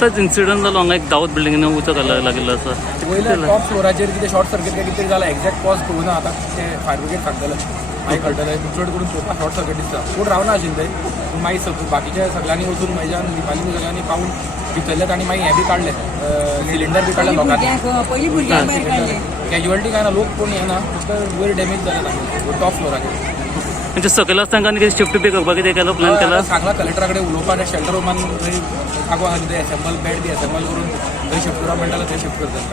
असोच इन्सिडंट जालो हांगा एक दावत बिल्डिंगेन उचो लागलो आसा वयल्या टॉप फ्लोराचेर कितें शॉर्ट सर्किट काय कितें जाला एक्झॅक्ट कॉज कळूना आतां ते फायर ब्रिगेड सांगतले मागीर कळटलें चड करून चोवपाक शॉर्ट सर्किट दिसता कोण रावना आशिल्ले थंय पूण मागीर बाकीच्या सगळ्यांनी वचून म्हज्यान दिपाली सगळ्यांनी पावून भितरल्यात आनी मागीर हें बी काडलें सिलिंडर बी काडले लोकांनी कॅज्युअलिटी काय ना लोक कोण येना फक्त वयर डॅमेज जाले तांगे टॉप फ्लोराचेर म्हणजे सकयल आसता तांकां कितें शिफ्ट बी करपाक कितें केलो प्लॅन केला सांगला कलेक्टरा कडेन उलोवपाक शेल्टर रुमान थंय आगो आहा कितें एसेंबल बेड बी एसेंबल करून थंय शिफ्ट करप म्हणटालो थंय शिफ्ट करता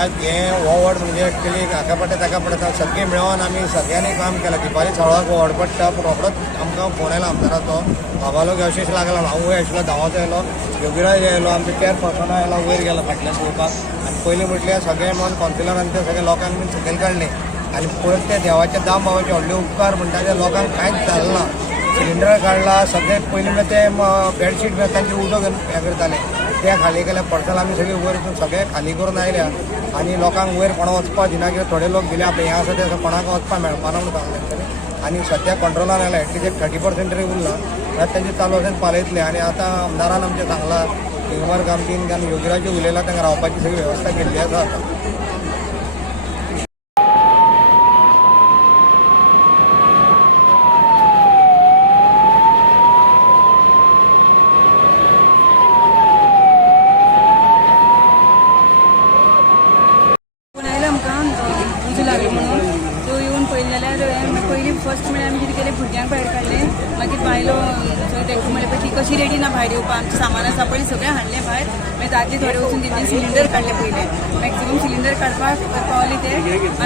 आज हें वॉर्ड म्हणजे एक्चुअली हाका पडटा ताका पडटा सगळें मेळोन आमी सगळ्यांनी काम केलां दिपाली सावळाक वॉर्ड पडटा पूण रोखडोच आमकां फोन आयलो आमदाराचो बाबालो अशें लागला हांवूय आशिल्लो धांवत आयलो योगीराज आयलो आमचे चॅरपर्सन आयलो वयर गेलो फाटल्यान पळोवपाक आनी पयलीं म्हटल्यार सगळें मेळोन कावन्सिलरान ते सगळ्या लोकांक बीन सकयल काडलें आनी परत ते देवाचे दाम बाबाचे व्हडले उपकार म्हणटा ते लोकांक कांयच जालें ना सिलिंडर काडला सगळे पयलीं मागीर ते बेडशीट बी तांचे उदक हें करताले ते खाली केल्या पडटल आमी सगळे वयर वचून सगळे खाली करून आयल्या आनी लोकांक वयर कोणा वचपा दिना कित्याक थोडे लोक भिले आपलें हें आसा तें कोणाक वचपा मेळपाना म्हणून सांगलें आनी सद्या कंट्रोलान आयला एटलीस्ट एक 30% तरी उरला आतां तेंची चालू आसा पालयतले आनी आतां आमदारान आमचें सांगलां दिगंबर गामतीन आनी योगीराज उलयला तांकां रावपाची सगळी वेवस्था केल्ली आसा आतां फर्स्ट म्हळ्यार आमी कितें केलें भुरग्यांक भायर काडलें मागीर बायलो तांकां म्हणलें ती कशी रेडी ना भायर येवपाक आमचें सामान आसा पयलीं सगळें हाडलें भायर मागीर दादले थोडे वचून तेंचे सिलिंडर काडले पयलें मॅक्सिमम सिलिंडर काडपाक पावले ते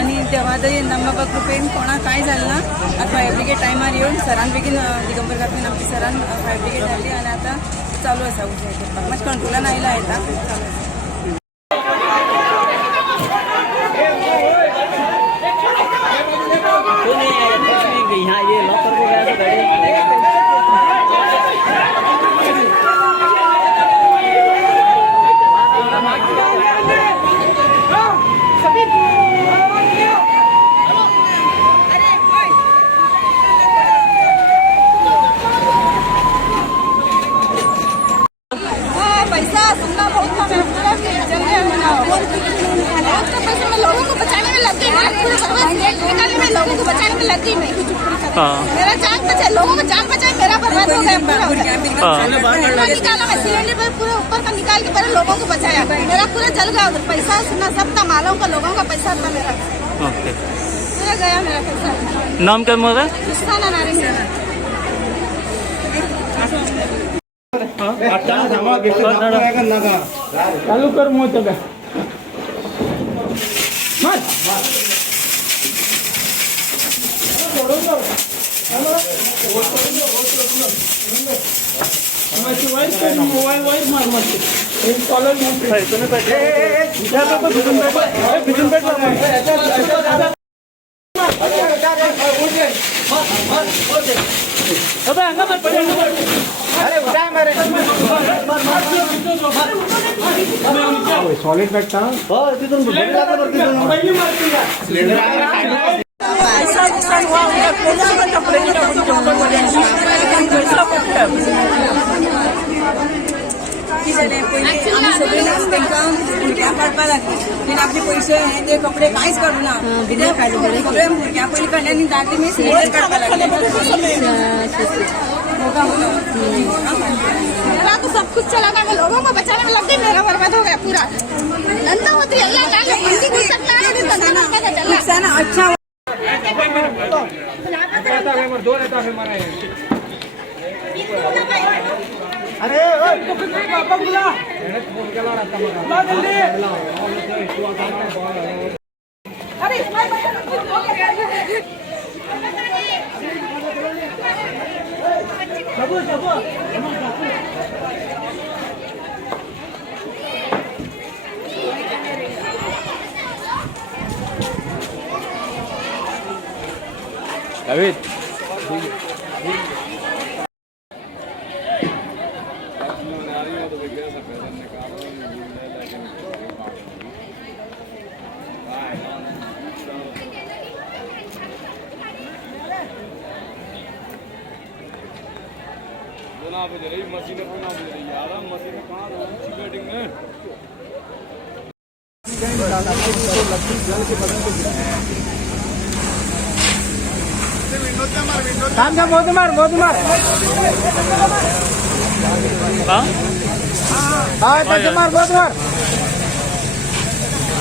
आनी देवादय नामबाबा कृपेन कोणाक कांय जालें ना आतां फायर ब्रिगेड टायमार येवन सरान बेगीन दिगंबर गांवच्यान आमच्या सरान फायर ब्रिगेड धाडली आनी आतां चालू आसा उजवाड करपाक मातशें कंट्रोलान आयला येता चालू आसा यहाँ ये लॉकर को गया तो गाड़ी पैसा सुनना बहुत कम है लोगों को बचाने में लग गई लोगों को बचाने में लग गई मेरा जान बचा लोगों का जान बचाए मेरा बर्बाद हो गया पूरा निकाला मैं सिलेंडर पर पूरा ऊपर का निकाल के पहले लोगों को बचाया मेरा पूरा जल गया उधर पैसा सुना सब था मालों का लोगों का पैसा था मेरा पूरा गया मेरा पैसा नाम क्या मेरा चालू कर मोत सॉलिड बैठता काडपा लागली तेणे आपले पैसे हे ते कपडे कांयच काडूना सगळे भुरग्यां पयलीं काडले आनी दादले मी सिलेंडर काडपा लागले मेरा तो सब कुछ चला गया लोगों को बचाने में लग गई मेरा बर्बाद हो गया पूरा नंदा होती नुकसान अच्छा अरे बाबा बोला फोन केला अरे David.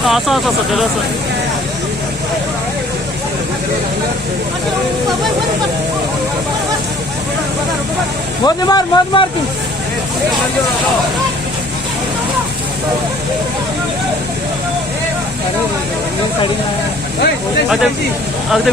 असं असं असं त्याला असं अगदी